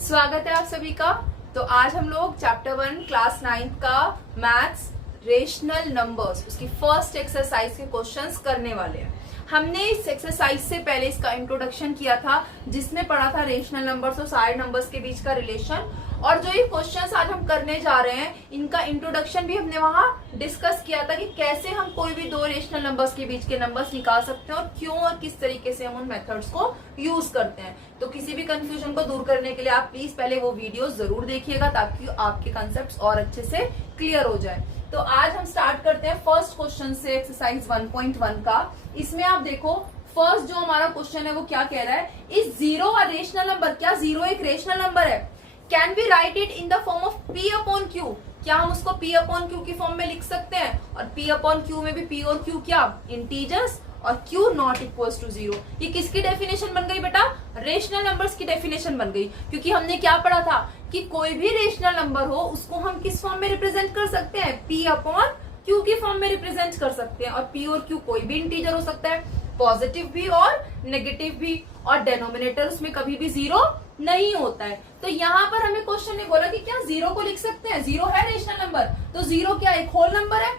स्वागत है आप सभी का। तो आज हम लोग चैप्टर 1 क्लास 9 का मैथ्स रेशनल नंबर्स उसकी फर्स्ट एक्सरसाइज के क्वेश्चंस करने वाले हैं। हमने इस एक्सरसाइज से पहले इसका इंट्रोडक्शन किया था जिसमें पढ़ा था रेशनल नंबर्स और सारे नंबर्स के बीच का रिलेशन, और जो ये क्वेश्चंस आज हम करने जा रहे हैं इनका इंट्रोडक्शन भी हमने वहां डिस्कस किया था कि कैसे हम कोई भी दो रेशनल नंबर्स के बीच के नंबर्स निकाल सकते हैं और क्यों और किस तरीके से हम उन मेथड्स को यूज करते हैं। तो किसी भी कंफ्यूजन को दूर करने के लिए आप प्लीज पहले वो वीडियो जरूर देखिएगा ताकि आपके कंसेप्ट और अच्छे से क्लियर हो जाए। तो आज हम स्टार्ट करते हैं फर्स्ट क्वेश्चन से, एक्सरसाइज 1.1 का। इसमें आप देखो फर्स्ट जो हमारा क्वेश्चन है वो क्या कह रहा है, is zero a rational number. क्या जीरो एक रेशनल नंबर है? Can we write it in the form of P upon Q? क्या हम उसको पी अपॉन क्यू की फॉर्म में लिख सकते हैं? और पी अपॉन क्यू में भी पी और क्यू क्या इंटीजर्स और Q not equals to zero. ये किसकी डेफिनेशन बन गई बेटा? रेशनल नंबर्स की डेफिनेशन बन गई, क्योंकि हमने क्या पढ़ा था कि कोई भी रेशनल नंबर हो उसको हम किस फॉर्म में रिप्रेजेंट कर सकते हैं? पी अपॉन क्यू की फॉर्म में रिप्रेजेंट कर सकते हैं। और पी और क्यू कोई भी इंटीजर हो सकता है, पॉजिटिव भी और नेगेटिव भी, और डेनोमिनेटर उसमें कभी भी जीरो नहीं होता है। तो यहाँ पर हमें क्वेश्चन ने बोला कि क्या जीरो को लिख सकते हैं? जीरो है रेशनल नंबर, तो जीरो क्या एक होल नंबर है?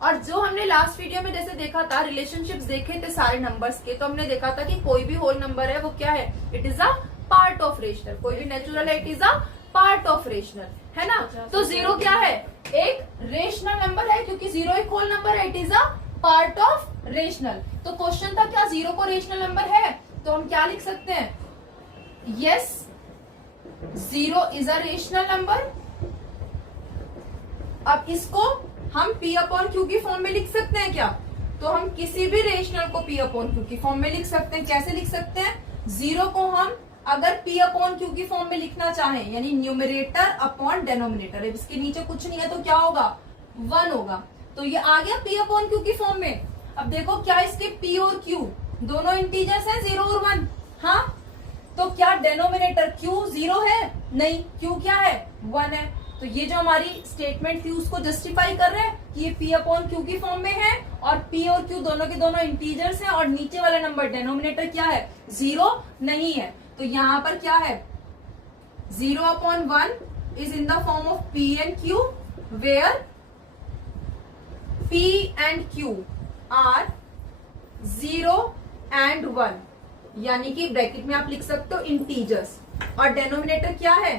और जो हमने लास्ट वीडियो में जैसे देखा था, रिलेशनशिप्स देखे थे सारे नंबर्स के, तो हमने देखा था कि कोई भी होल नंबर है वो क्या है? It is a part of rational. कोई भी नेचुरल है, it is a part of rational, है ना? तो जीरो क्या है? एक रेशनल नंबर है, क्योंकि जीरो एक होल नंबर है, it is a part of rational. तो क्वेश्चन था क्या जीरो को रेशनल नंबर है? तो हम क्या लिख सकते हैं? Yes, zero is a rational number. अब इसको हम पी अपॉन क्यू की फॉर्म में लिख सकते हैं क्या? तो हम किसी भी रेशनल को पी अपॉन क्यू की फॉर्म में लिख सकते हैं। कैसे लिख सकते हैं? जीरो को हम अगर पी अपॉन क्यू की फॉर्म में लिखना चाहें, यानी न्यूमरेटर अपॉन डेनोमिनेटर, इसके नीचे कुछ नहीं है तो क्या होगा? 1 होगा। तो ये आ गया पी अपॉन क्यू की फॉर्म में। अब देखो क्या इसके पी और क्यू दोनों इंटीजर्स हैं, 0 और 1। हाँ, तो क्या डेनोमिनेटर क्यू 0 है? नहीं, क्यू क्या है? 1 है। तो ये जो हमारी स्टेटमेंट थी उसको जस्टिफाई कर रहे हैं कि ये पी अपॉन क्यू की फॉर्म में है और पी और क्यू दोनों के दोनों इंटीजर्स हैं, और नीचे वाला नंबर डेनोमिनेटर क्या है? 0 नहीं है। तो यहाँ पर क्या है? 0 upon 1 is in the form of P and Q, where P and Q are 0 and 1, यानी कि ब्रैकेट में आप लिख सकते हो इंटीजर्स। और डेनोमिनेटर क्या है?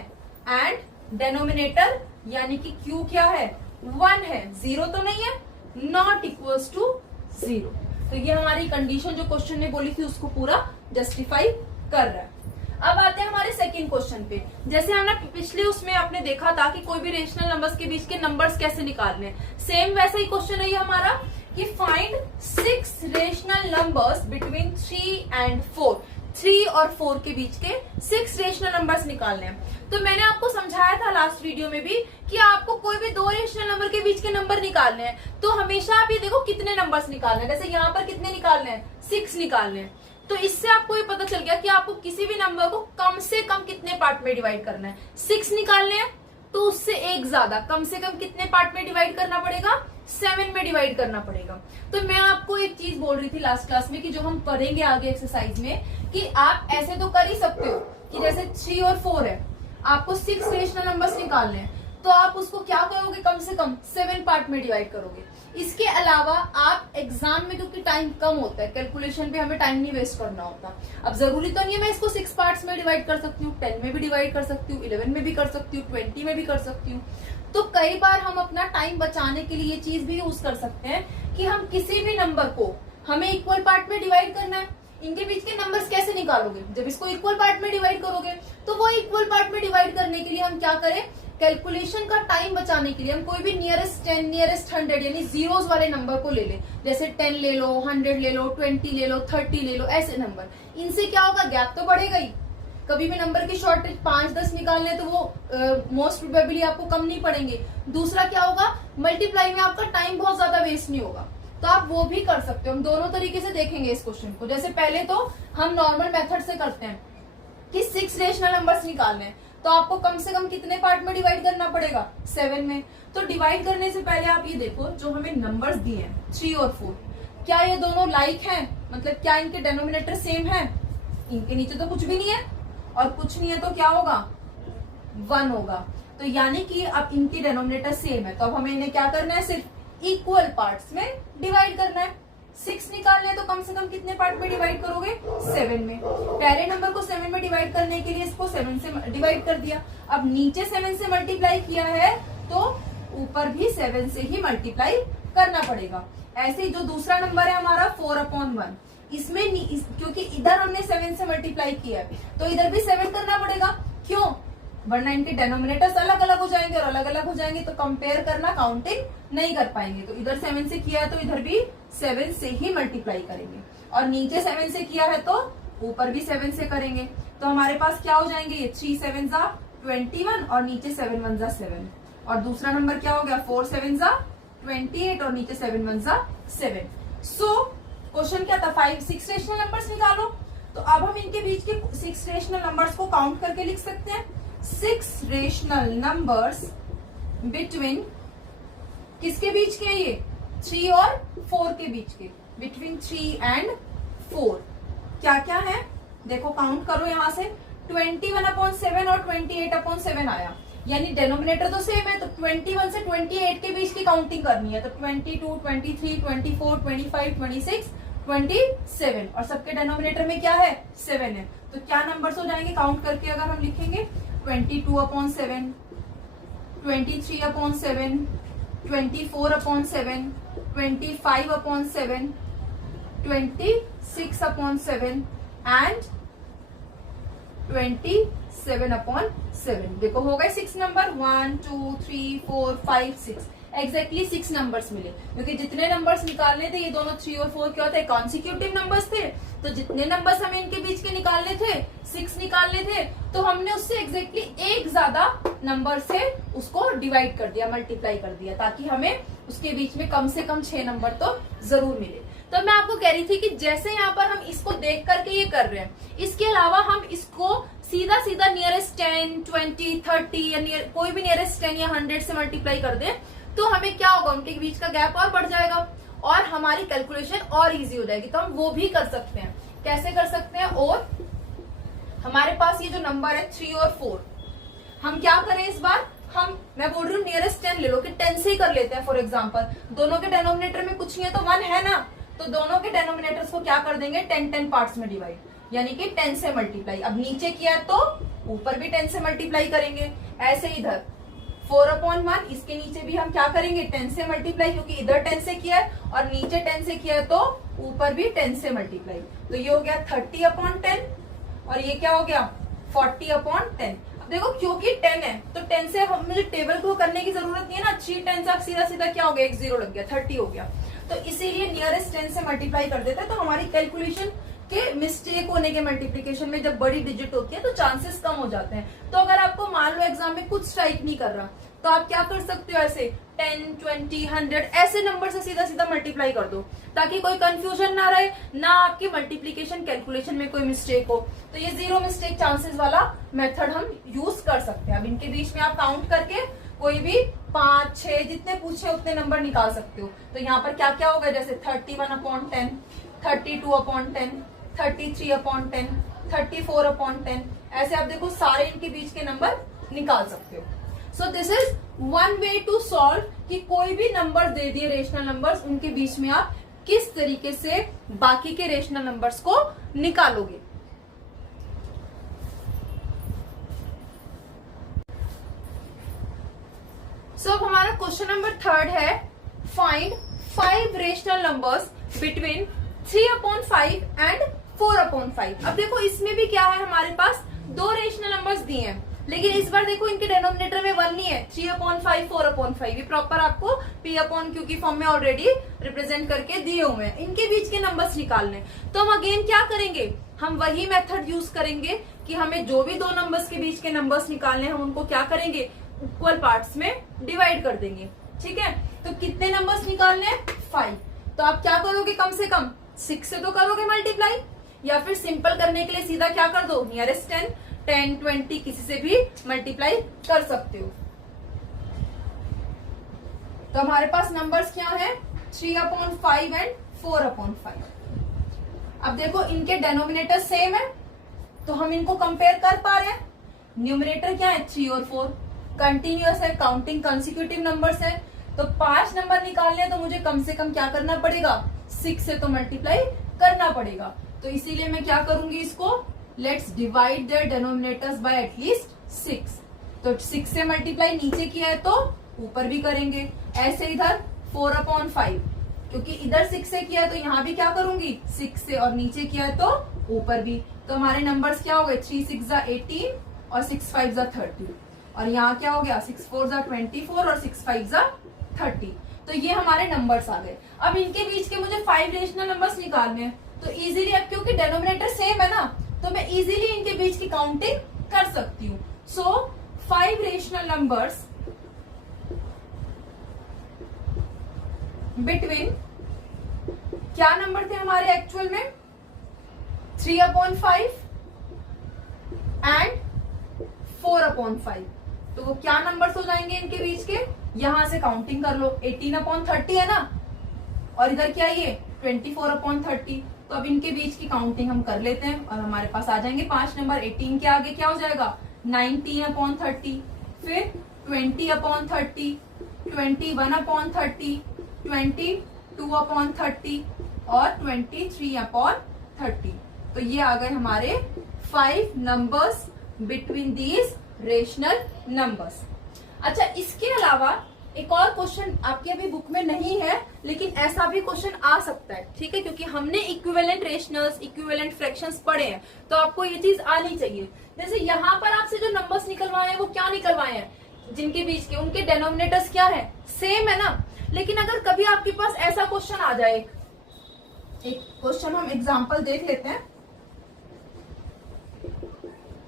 एंड डेनोमिनेटर यानी कि Q क्या है? 1 है, 0 तो नहीं है, नॉट इक्वल्स टू 0। तो ये हमारी कंडीशन जो क्वेश्चन ने बोली थी उसको पूरा जस्टिफाई कर रहा है। अब आते हैं हमारे सेकंड क्वेश्चन पे। जैसे हमने पिछले उसमें आपने देखा था कि कोई भी रेशनल नंबर्स के बीच के नंबर्स कैसे निकालने हैं, सेम वैसा ही क्वेश्चन है ये हमारा कि find 6 rational numbers between 3 and 4। 3 और 4 के बीच के 6 रेशनल नंबर्स निकालने हैं। तो मैंने आपको समझाया था लास्ट वीडियो में भी कि आपको कोई भी दो रेशनल नंबर के बीच के नंबर निकालने हैं, तो हमेशा आप ये देखो कितने नंबर्स निकालने हैं। जैसे यहाँ पर कितने निकालने हैं? 6 निकालने हैं। तो इससे आपको ये पता चल गया कि आपको किसी भी नंबर को कम से कम कितने पार्ट में डिवाइड करना है। 6 निकालने हैं तो उससे एक ज्यादा, कम से कम कितने पार्ट में डिवाइड करना पड़ेगा? 7 में डिवाइड करना पड़ेगा। तो मैं आपको एक चीज बोल रही थी लास्ट क्लास में कि जो हम करेंगे आगे एक्सरसाइज में, कि आप ऐसे तो कर ही सकते हो कि जैसे 3 और 4 है, आपको 6 रेशनल नंबर्स निकालने हैं, तो आप उसको क्या करोगे? कम से कम 7 पार्ट में डिवाइड करोगे। इसके अलावा आप एग्जाम में, क्योंकि टाइम कम होता है, कैलकुलेशन पे हमें टाइम नहीं वेस्ट करना होता। अब जरूरी तो नहीं है मैं इसको 6 पार्ट्स में डिवाइड कर सकती हूँ, 10 में भी डिवाइड कर सकती हूँ, 11 में भी कर सकती हूँ, 20 में भी कर सकती हूँ। तो कई बार हम अपना टाइम बचाने के लिए ये चीज भी यूज कर सकते हैं कि हम किसी भी नंबर को हमें इक्वल पार्ट में डिवाइड करना है। इनके बीच के नंबर्स कैसे निकालोगे? जब इसको इक्वल पार्ट में डिवाइड करोगे, तो वो इक्वल पार्ट में डिवाइड करने के लिए हम क्या करें? कैलकुलेशन का टाइम बचाने के लिए हम कोई भी नियरेस्ट 10, नियरेस्ट 100 यानी जीरोस वाले नंबर को ले ले। जैसे 10 ले लो, 100 ले लो, 20 ले लो, 30 ले लो, ऐसे नंबर। इनसे क्या होगा? गैप तो बढ़ेगा ही। कभी भी नंबर की शॉर्टेज 5-10 निकालने तो वो मोस्ट प्रोबेबली आपको कम नहीं पड़ेंगे। दूसरा क्या होगा? मल्टीप्लाई में आपका टाइम बहुत ज्यादा वेस्ट नहीं होगा। तो आप वो भी कर सकते हो। हम दोनों तरीके से देखेंगे इस क्वेश्चन को। जैसे पहले तो हम नॉर्मल मेथड से करते हैं कि 6 रेशनल नंबर्स निकालने हैं, तो आपको कम से कम कितने पार्ट में डिवाइड करना पड़ेगा? 7 में। तो डिवाइड करने से पहले आप ये देखो जो हमें नंबर्स दिए हैं 3 और 4, क्या ये दोनों लाइक हैं? मतलब क्या इनके डेनोमिनेटर सेम है? इनके नीचे तो कुछ भी नहीं है, और कुछ नहीं है तो क्या होगा? 1 होगा। तो यानी कि अब इनकी डेनोमिनेटर सेम है, तो अब हमें इन्हें क्या करना है, सिर्फ इक्वल पार्ट्स में डिवाइड करना है। 6 निकालना है तो कम से कम कितने पार्ट में डिवाइड करोगे, 7 में। पहले नंबर को 7 में डिवाइड करने के लिए इसको 7 से डिवाइड कर दिया। अब नीचे 7 से मल्टीप्लाई किया है तो ऊपर भी 7 से ही मल्टीप्लाई करना पड़ेगा। ऐसे ही जो दूसरा नंबर है हमारा 4/1, इसमें क्योंकि इधर हमने 7 से मल्टीप्लाई किया है तो इधर भी 7 करना पड़ेगा। क्यों, वरना इनके डेनोमिनेटर्स अलग अलग हो जाएंगे, और अलग अलग हो जाएंगे तो कंपेयर करना, काउंटिंग नहीं कर पाएंगे। तो इधर 7 से किया है तो इधर भी 7 से ही मल्टीप्लाई करेंगे, और नीचे 7 से किया है तो ऊपर भी 7 से करेंगे। तो हमारे पास क्या हो जाएंगे, ये 3 7 21 और नीचे 7 1 7, और दूसरा नंबर क्या हो गया 4 7 28 और नीचे 7 1 7। सो क्वेश्चन क्या था, 6 रेशनल नंबर्स निकालो। तो अब हम इनके बीच के 6 रेशनल नंबर्स को काउंट करके लिख सकते हैं। 6 रेशनल नंबर्स बिटवीन, किसके बीच के, ये 3 और 4 के बीच के, बिटवीन 3 एंड 4 क्या क्या है, देखो काउंट करो यहां से। 21/7 और 28/7 आया, यानी डेनोमिनेटर तो सेम है, तो 21 से 28 के बीच की काउंटिंग करनी है। तो 22, 23, 24, 25, 26, 27, और सबके डेनोमिनेटर में क्या है, 7 है। तो क्या नंबर्स हो जाएंगे काउंट करके अगर हम लिखेंगे, 22/7, 23/7, 24/7, 25/7, 26/7 एंड 27/7। देखो हो गए 6 नंबर, 1 2 3 4 5 6, एग्जैक्टली 6 नंबर्स मिले। क्योंकि जितने नंबर्स निकालने थे, ये दोनों 3 और 4 क्या होते हैं, कॉन्सिक्यूटिव नंबर्स थे। तो जितने नंबर्स हमें इनके बीच के निकालने थे, 6 निकालने थे, तो हमने उससे एग्जैक्टली एक ज्यादा नंबर से उसको डिवाइड कर दिया, मल्टीप्लाई कर दिया, ताकि हमें उसके बीच में कम से कम 6 नंबर तो जरूर मिले। तो मैं आपको कह रही थी कि जैसे यहाँ पर हम इसको देख करके ये कर रहे हैं, इसके अलावा हम इसको सीधा सीधा नियरेस्ट 10, 20, 30 या कोई भी नियरेस्ट 10 या 100 से मल्टीप्लाई कर दें, तो हमें क्या होगा, उनके बीच का गैप और बढ़ जाएगा और हमारी कैलकुलेशन और इजी हो जाएगी। तो हम वो भी कर सकते हैं। कैसे कर सकते हैं, और हमारे पास ये जो नंबर है 3 और 4, हम क्या करें इस बार, मैं बोल रही हूँ नियरेस्ट 10 ले लो, कि 10 से ही कर लेते हैं। फॉर एग्जाम्पल दोनों के डेनोमिनेटर में कुछ नहीं है तो 1 है ना, तो दोनों के डेनोमिनेटर्स को क्या कर देंगे, 10 पार्ट्स में डिवाइड, यानी कि 10 से मल्टीप्लाई। अब नीचे किया तो ऊपर भी 10 से मल्टीप्लाई करेंगे। ऐसे इधर 4/1, इसके नीचे भी हम क्या करेंगे, 10 से मल्टीप्लाई, क्योंकि इधर 10 से किया है और नीचे 10 से किया है तो ऊपर भी 10 से मल्टीप्लाई। तो ये हो गया 30/10 और ये क्या हो गया 40/10। अब देखो क्योंकि 10 है तो 10 से अब मुझे टेबल को करने की जरूरत नहीं है ना, 3 10 सीधा सीधा क्या हो गया, 1 0 लग गया, 30 हो गया। तो इसीलिए नियरेस्ट 10 से मल्टीप्लाई कर देते हैं, तो हमारी कैलकुलेशन के मिस्टेक होने के मल्टीप्लिकेशन में जब बड़ी डिजिट होती है तो चांसेस कम हो जाते हैं। तो अगर आपको मान लो एग्जाम में कुछ स्ट्राइक नहीं कर रहा, तो आप क्या कर सकते हो, ऐसे 10, 20, 100 ऐसे नंबर से सीधा सीधा मल्टीप्लाई कर दो, ताकि कोई कंफ्यूजन ना रहे, ना आपकी मल्टीप्लिकेशन कैलकुलेशन में कोई मिस्टेक हो। तो ये 0 मिस्टेक चांसेस वाला मेथड हम यूज कर सकते हैं। अब इनके बीच में आप काउंट करके कोई भी 5, 6 जितने पूछे उतने नंबर निकाल सकते हो। तो यहाँ पर क्या क्या होगा, जैसे 31/10, 32/10, 33/10, 34/10, ऐसे आप देखो सारे इनके बीच के नंबर निकाल सकते हो। So this is one way to solve कि कोई भी नंबर दे दिए रेशनल नंबर्स, उनके बीच में आप किस तरीके से बाकी के रेशनल नंबर्स को निकालोगे। सो अब हमारा क्वेश्चन नंबर 3 है, find 5 rational numbers between 3/5 and 4/5। अब देखो इसमें भी क्या है, हमारे पास 2 रेशनल नंबर्स दिए हैं, लेकिन इस बार देखो इनके डेनोमिनेटर में 1 नहीं है, 3/5, 4/5, ये प्रॉपर आपको P/Q की फॉर्म में ऑलरेडी रिप्रेजेंट करके दिए हुए हैं। इनके बीच के नंबर्स निकालने, तो हम अगेन क्या करेंगे, हम वही मेथड यूज करेंगे कि हमें जो भी 2 नंबर्स के बीच के नंबर्स निकालने हैं, हम उनको क्या करेंगे, इक्वल पार्ट्स में डिवाइड कर देंगे। ठीक है, तो कितने नंबर्स निकालने हैं, 5। तो आप क्या करोगे, कम से कम 6 से तो करोगे मल्टीप्लाई, या फिर सिंपल करने के लिए सीधा क्या कर दो, नियरेस्ट 10, 10, 20 किसी से भी मल्टीप्लाई कर सकते हो। तो हमारे पास नंबर्स क्या है, 3/5 एंड 4/5। अब देखो इनके डेनोमिनेटर सेम है, तो हम इनको कंपेयर कर पा रहे हैं। न्यूमरेटर क्या है 3 और 4, कंटिन्यूअस है, काउंटिंग कंसिक्यूटिव नंबर्स है, तो 5 नंबर निकालने हैं तो मुझे कम से कम क्या करना पड़ेगा 6 से तो मल्टीप्लाई करना पड़ेगा। तो इसीलिए मैं क्या करूंगी इसको, let's divide their denominators by at least 6। तो 6 से मल्टीप्लाई नीचे किया है तो ऊपर भी करेंगे, ऐसे इधर 4/5 क्योंकि इधर 6 से किया है तो यहाँ भी क्या करूंगी 6 से, और नीचे किया है तो ऊपर भी। तो हमारे नंबर्स क्या हो गए 3 6 जा 18 और 6 5 जा 30, और यहाँ क्या हो गया 6 4 जा 24 और 6 5 जा 30। तो ये हमारे नंबर्स आ गए। अब इनके बीच के मुझे 5 रेशनल नंबर्स निकालने हैं, तो इजीली अब क्योंकि डेनोमिनेटर सेम है ना तो मैं इजीली इनके बीच की काउंटिंग कर सकती हूँ। सो 5 रेशनल नंबर्स बिटवीन, क्या नंबर थे हमारे एक्चुअल में 3/5 एंड 4/5, तो वो क्या नंबर्स हो जाएंगे इनके बीच के, यहां से काउंटिंग कर लो 18/30 है ना, और इधर क्या ये 24/30। तो अब इनके बीच की काउंटिंग हम कर लेते हैं और हमारे पास आ जाएंगे 5 नंबर। 18 के आगे क्या हो जाएगा 19/30, फिर 20/30, 21/30, 22/30 और 23/30। तो ये आ गए हमारे 5 numbers between these rational numbers. अच्छा, इसके अलावा एक और क्वेश्चन आपके अभी बुक में नहीं है, लेकिन ऐसा भी क्वेश्चन आ सकता है, ठीक है, क्योंकि हमने इक्विवेलेंट रेशनल्स, इक्विवेलेंट फ्रैक्शंस पढ़े हैं, तो आपको ये चीज आनी चाहिए। जैसे यहाँ पर आपसे जो नंबर्स निकलवाए हैं वो क्या निकलवाए हैं, जिनके बीच के उनके डेनोमिनेटर्स क्या है, सेम है ना। लेकिन अगर कभी आपके पास ऐसा क्वेश्चन आ जाए, एक क्वेश्चन हम एग्जाम्पल देख लेते हैं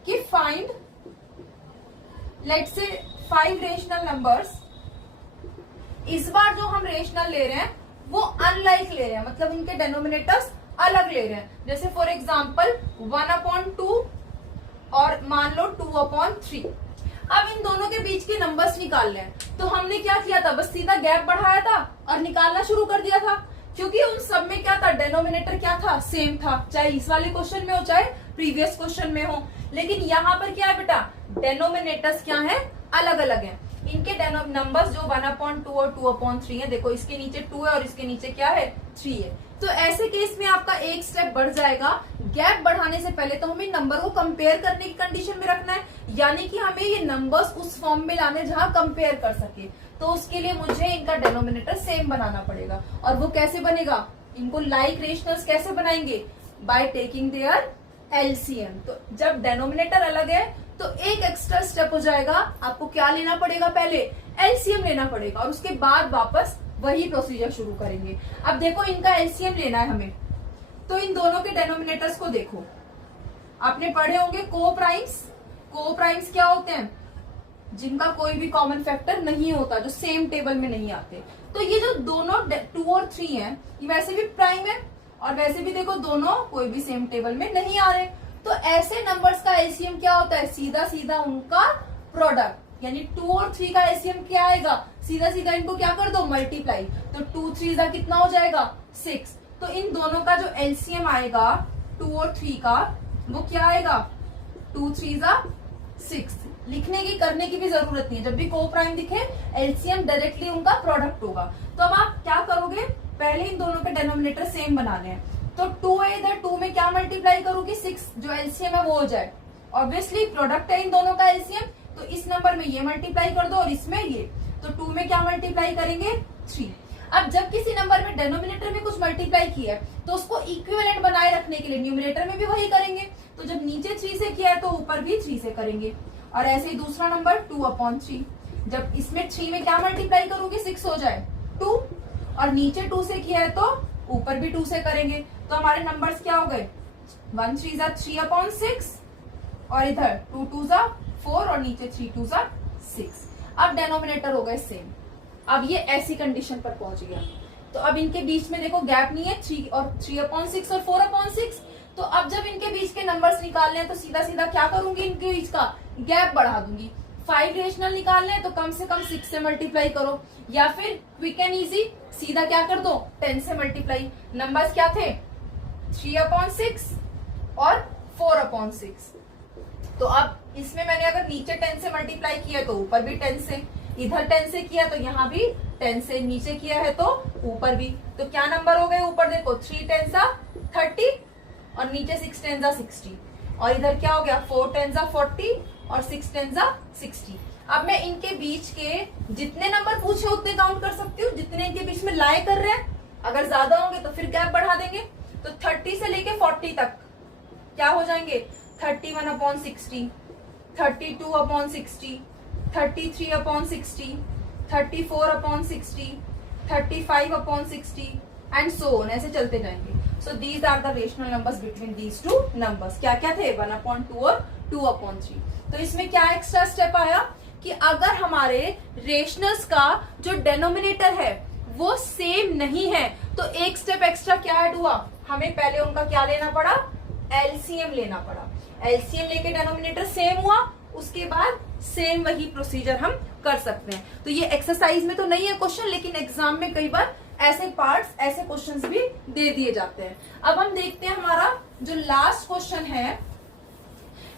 कि find let's say 5 rational numbers, इस बार जो हम रेशनल ले रहे हैं वो अनलाइक ले रहे हैं, मतलब उनके डेनोमिनेटर्स अलग ले रहे हैं। जैसे फॉर एग्जाम्पल 1/2 और मान लो 2/3। अब इन दोनों के बीच के नंबर्स निकाल लें, तो हमने क्या किया था, बस सीधा गैप बढ़ाया था और निकालना शुरू कर दिया था, क्योंकि उन सब में क्या था, डेनोमिनेटर क्या था, सेम था, चाहे इस वाले क्वेश्चन में हो चाहे प्रीवियस क्वेश्चन में हो। लेकिन यहाँ पर क्या है बेटा, डेनोमिनेटर्स क्या है, अलग अलग है। इनके नंबर्स जो 1/2 और 2/3 है, देखो इसके नीचे 2 है और इसके नीचे क्या है 3 है। तो ऐसे केस में आपका एक स्टेप बढ़ जाएगा। गैप बढ़ाने से पहले तो हमें नंबर को कंपेयर करने की कंडीशन में रखना है, यानी कि हमें ये नंबर्स उस फॉर्म में लाने जहां कंपेयर कर सके। तो उसके लिए मुझे इनका डेनोमिनेटर सेम बनाना पड़ेगा, और वो कैसे बनेगा, इनको लाइक रेशनल्स कैसे बनाएंगे, बाय टेकिंग देयर एलसीएम। तो जब डेनोमिनेटर अलग है तो एक एक्स्ट्रा स्टेप हो जाएगा, आपको क्या लेना पड़ेगा, पहले एलसीएम लेना पड़ेगा, और उसके बाद वापस वही प्रोसीजर शुरू करेंगे। अब देखो इनका एलसीएम लेना है हमें, तो इन दोनों के डेनोमिनेटर्स को देखो, आपने पढ़े होंगे को प्राइम्स। को प्राइम्स क्या होते हैं, जिनका कोई भी कॉमन फैक्टर नहीं होता, जो सेम टेबल में नहीं आते। तो ये जो दोनों 2 और 3 हैं, ये वैसे भी प्राइम है, और वैसे भी देखो दोनों कोई भी सेम टेबल में नहीं आ रहे। तो ऐसे नंबर्स का एलसीएम क्या होता है, सीधा सीधा उनका प्रोडक्ट, यानी 2 और 3 का एलसीएम क्या आएगा, सीधा सीधा इनको क्या कर दो, मल्टीप्लाई। तो 2 3 का कितना हो जाएगा 6। तो इन दोनों का जो एलसीएम आएगा 2 और 3 का, वो क्या आएगा 2 3 जा 6। लिखने की करने की भी जरूरत नहीं है, जब भी को प्राइम दिखे एलसीएम डायरेक्टली उनका प्रोडक्ट होगा। तो अब आप क्या करोगे, पहले इन दोनों के डेनोमिनेटर सेम बनाने हैं। तो 2 है, इधर 2 में क्या मल्टीप्लाई करूंगी, 6 जो एलसीएम है वो हो जाए। ऑब्वियसली प्रोडक्ट है इन दोनों का एलसीएम, तो इस नंबर में ये मल्टीप्लाई कर दो और इसमें ये, तो 2 में क्या मल्टीप्लाई करेंगे 3। अब जब किसी नंबर में डेनोमिनेटर में कुछ मल्टीप्लाई किया है तो उसको इक्विवेलेंट बनाए रखने के लिए न्यूमरेटर में भी वही करेंगे। तो जब नीचे 3 से किया है तो ऊपर भी 3 से करेंगे। और ऐसे ही दूसरा नंबर 2/3, जब इसमें 3 में क्या मल्टीप्लाई करोगे 6 हो जाए 2, और नीचे 2 से किया है तो ऊपर भी 2 से करेंगे। तो हमारे नंबर्स क्या हो गए 1 3 जा 3/6, और इधर 2 2 जा 4 और नीचे 3 2 जा 6। अब डेनोमिनेटर हो गए सेम। अब ये ऐसी कंडीशन पर पहुंच गया, तो अब इनके बीच में देखो गैप नहीं है, 3 और 3/6 और 4/6। तो अब जब इनके बीच के नंबर्स निकालने हैं तो सीधा सीधा क्या करूंगी, इनके बीच का गैप बढ़ा दूंगी। 5 रेशनल निकालने हैं तो कम से कम 6 से मल्टीप्लाई करो, या फिर क्विक एंड इजी सीधा क्या कर दो 10 से मल्टीप्लाई। नंबर्स क्या थे 3/6 और 4/6। तो अब इसमें मैंने अगर नीचे 10 से मल्टीप्लाई किया तो ऊपर भी 10 से, इधर 10 से किया तो यहाँ भी 10 से, नीचे किया है तो ऊपर भी। तो क्या नंबर हो गए ऊपर देखो, 3 10 30 और नीचे 6 10 60, और इधर क्या हो गया 4 10 40 और 6 10 60। अब मैं इनके बीच के जितने नंबर पूछे उतने काउंट कर सकती हूँ, जितने इनके बीच में लाए कर रहे हैं। अगर ज्यादा होंगे तो फिर गैप बढ़ा देंगे। तो 30 से लेके 40 तक क्या हो जाएंगे, 31/60, 32/60, 33/60, 34/60, 35/60 एंड सो ऑन, ऐसे चलते जाएंगे। So these are the rational numbers between these two numbers. क्या क्या थे, 1/2 और 2/3। तो इसमें क्या एक्स्ट्रा स्टेप आया कि अगर हमारे रेशनल्स का जो डेनोमिनेटर है वो सेम नहीं है तो एक स्टेप एक्स्ट्रा क्या ऐड हुआ, हमें पहले उनका क्या लेना पड़ा, एलसीएम लेना पड़ा। एलसीएम लेके डेनोमिनेटर सेम हुआ, उसके बाद सेम वही प्रोसीजर हम कर सकते हैं। तो ये एक्सरसाइज में तो नहीं है क्वेश्चन, लेकिन एग्जाम में कई बार ऐसे पार्ट्स, ऐसे क्वेश्चंस भी दे दिए जाते हैं। अब हम देखते हैं हमारा जो लास्ट क्वेश्चन है।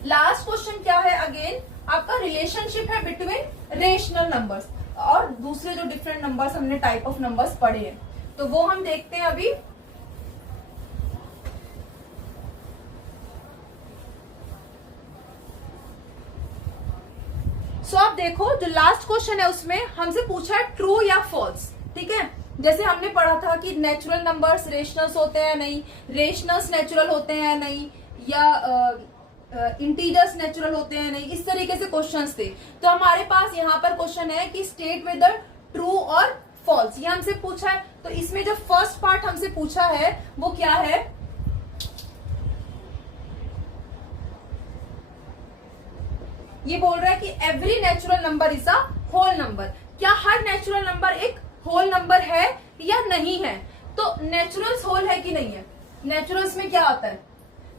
लास्ट क्वेश्चन क्या है, अगेन आपका रिलेशनशिप है बिटवीन रेशनल नंबर्स और दूसरे जो डिफरेंट नंबर्स हमने टाइप ऑफ नंबर्स पढ़े हैं, तो वो हम देखते हैं अभी। सो आप देखो जो लास्ट क्वेश्चन है उसमें हमसे पूछा है ट्रू या फॉल्स, ठीक है। जैसे हमने पढ़ा था कि नेचुरल नंबर्स रेशनल्स होते हैं नहीं, रेशनल्स नेचुरल होते हैं नहीं, या इंटीजर्स नेचुरल होते हैं नहीं, इस तरीके से क्वेश्चंस थे। तो हमारे पास यहाँ पर क्वेश्चन है कि स्टेट वेदर ट्रू और फॉल्स, ये हमसे पूछा है। तो इसमें जो फर्स्ट पार्ट हमसे पूछा है वो क्या है, ये बोल रहा है कि every natural number is a whole number. क्या हर नेचुरल नंबर एक होल नंबर है या नहीं है। तो नेचुरल्स होल है कि नहीं है, नेचुरल्स में क्या आता है,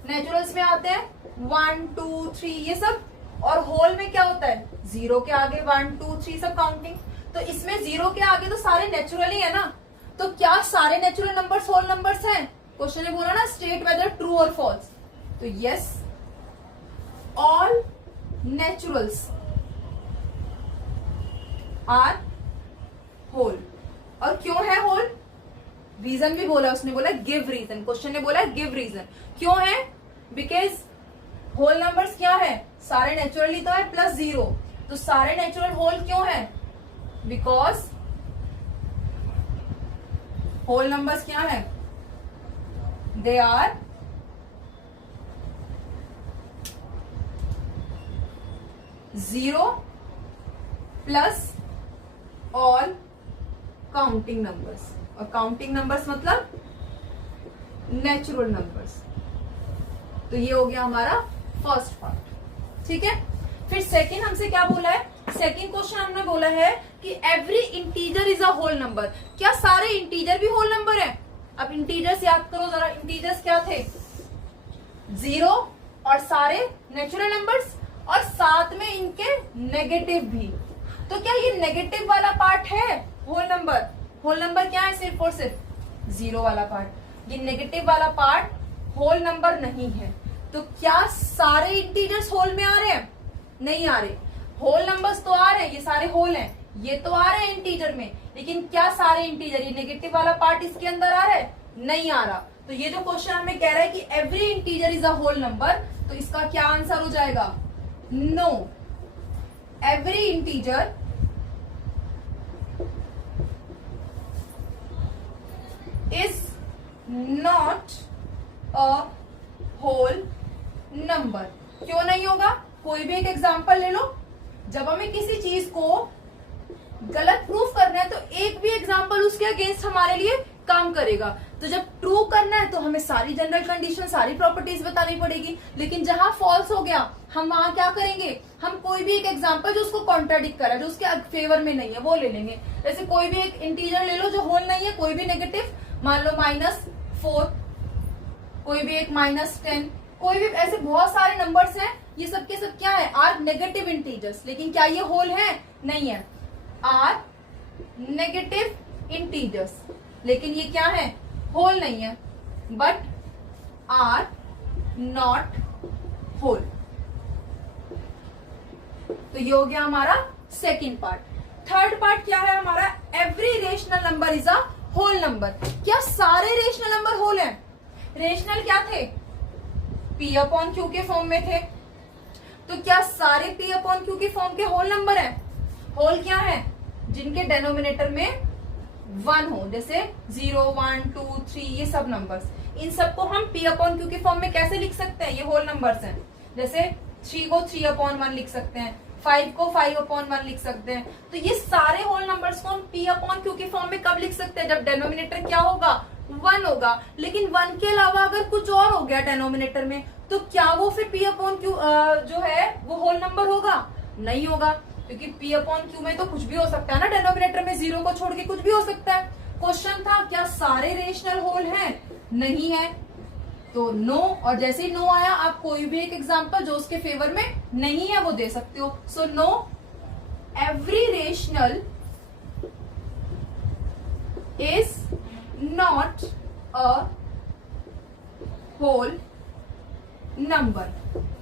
नेचुरल्स में आते हैं 1 2 3 ये सब, और होल में क्या होता है 0 के आगे 1 2 3 सब काउंटिंग। तो इसमें 0 के आगे तो सारे नेचुरल ही है ना, तो क्या सारे नेचुरल नंबर्स होल नंबर्स हैं। क्वेश्चन ने बोला ना स्टेट वेदर ट्रू और फॉल्स, तो yes all naturals are whole. और क्यों है होल, रीजन भी बोला उसने, बोला गिव रीजन, क्वेश्चन ने बोला गिव रीजन। क्यों है, बिकॉज होल नंबर्स क्या है, सारे नेचुरली तो है प्लस 0, तो सारे नेचुरल होल क्यों है, बिकॉज होल नंबर्स क्या है, they are zero plus all counting numbers, और काउंटिंग नंबर्स मतलब नेचुरल नंबर्स। तो ये हो गया हमारा फर्स्ट पार्ट, ठीक है। फिर सेकंड हमसे क्या बोला है, सेकंड क्वेश्चन हमने बोला है कि every integer is a whole number. क्या सारे इंटीजर भी होल नंबर है। अब इंटीजर्स याद करो जरा, इंटीजर्स क्या थे, 0 और सारे नेचुरल नंबर्स और साथ में इनके नेगेटिव भी। तो क्या ये नेगेटिव वाला पार्ट है होल नंबर, होल नंबर क्या है सिर्फ और सिर्फ 0 वाला पार्ट, ये नेगेटिव वाला पार्ट होल नंबर नहीं है। तो क्या सारे इंटीजर्स होल में आ रहे हैं, नहीं आ रहे। होल नंबर्स तो आ रहे हैं, ये सारे होल हैं, ये तो आ रहे हैं इंटीजर में, लेकिन क्या सारे इंटीजर, ये नेगेटिव वाला पार्ट इसके अंदर आ रहा है, नहीं आ रहा। तो ये जो क्वेश्चन हमें कह रहा है कि every integer is a whole number, तो इसका क्या आंसर हो जाएगा, no, every integer is not a whole number. क्यों नहीं होगा, कोई भी एक एग्जांपल ले लो। जब हमें किसी चीज को गलत प्रूफ करना है तो एक भी एग्जांपल उसके अगेंस्ट हमारे लिए काम करेगा। तो जब ट्रू करना है तो हमें सारी जनरल कंडीशन, सारी प्रॉपर्टीज बतानी पड़ेगी। लेकिन जहां फॉल्स हो गया हम वहां क्या करेंगे, हम कोई भी एक एग्जांपल जो उसको कॉन्ट्राडिक्ट कर रहा है, जो उसके फेवर में नहीं है, वो ले लेंगे। जैसे कोई भी एक इंटीजर ले लो जो होल नहीं है, कोई भी नेगेटिव, मान लो -4, कोई भी एक -10, कोई भी, ऐसे बहुत सारे नंबर्स हैं, ये सब के सब क्या है, आर नेगेटिव इंटीजर्स। लेकिन क्या ये होल है, नहीं है, आर नेगेटिव इंटीजर्स, लेकिन ये क्या है, होल नहीं है, बट आर नॉट होल। तो ये हो गया हमारा सेकेंड पार्ट। थर्ड पार्ट क्या है हमारा, every rational number is a whole number. क्या सारे रेशनल नंबर होल हैं? रेशनल क्या थे, P अपॉन Q के फॉर्म में थे, तो क्या सारे P अपॉन Q के फॉर्म के होल नंबर है? होल क्या है, जिनके डेनोमिनेटर में 1 हो, जैसे 0, 1, 2, 3 ये सब नंबर्स, इन सबको हम P अपॉन Q के फॉर्म में कैसे लिख सकते हैं, ये होल नंबर्स हैं। जैसे 3 को 3 अपॉन 1 लिख सकते हैं, 5 को 5 अपॉन 1 लिख सकते हैं। तो ये सारे होल नंबर्स को हम P अपॉन Q के फॉर्म में कब लिख सकते हैं, जब डेनोमिनेटर क्या होगा, 1 होगा। लेकिन 1 के अलावा अगर कुछ और हो गया डेनोमिनेटर में, तो क्या वो फिर P अपॉन Q जो है वो होल नंबर होगा? नहीं होगा, क्योंकि P अपॉन Q में तो कुछ भी हो सकता है ना, डेनोमिनेटर में 0 को छोड़ के कुछ भी हो सकता है। क्वेश्चन था क्या सारे रेशनल होल हैं? नहीं है, तो नो। और जैसे ही नो आया, आप कोई भी एक एग्जांपल जो उसके फेवर में नहीं है वो दे सकते हो। So no, every rational is not a whole number.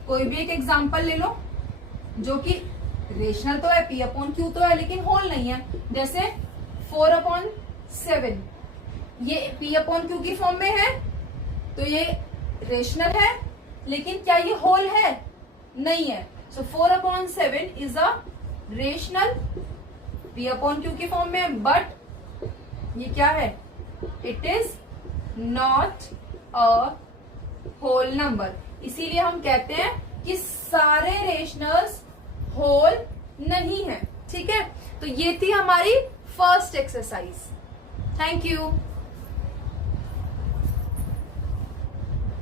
कोई भी एक एग्जांपल ले लो जो कि रेशनल तो है, P अपॉन Q तो है, लेकिन होल नहीं है। जैसे 4 अपॉन 7, ये P अपॉन Q की फॉर्म में है, तो ये रेशनल है, लेकिन क्या ये होल है? नहीं है। So 4 upon 7 is a rational, P upon Q की फॉर्म में है, बट ये क्या है, it is not a whole number. इसीलिए हम कहते हैं कि सारे रेशनल्स होल नहीं है। ठीक है, तो ये थी हमारी फर्स्ट एक्सरसाइज। Thank you.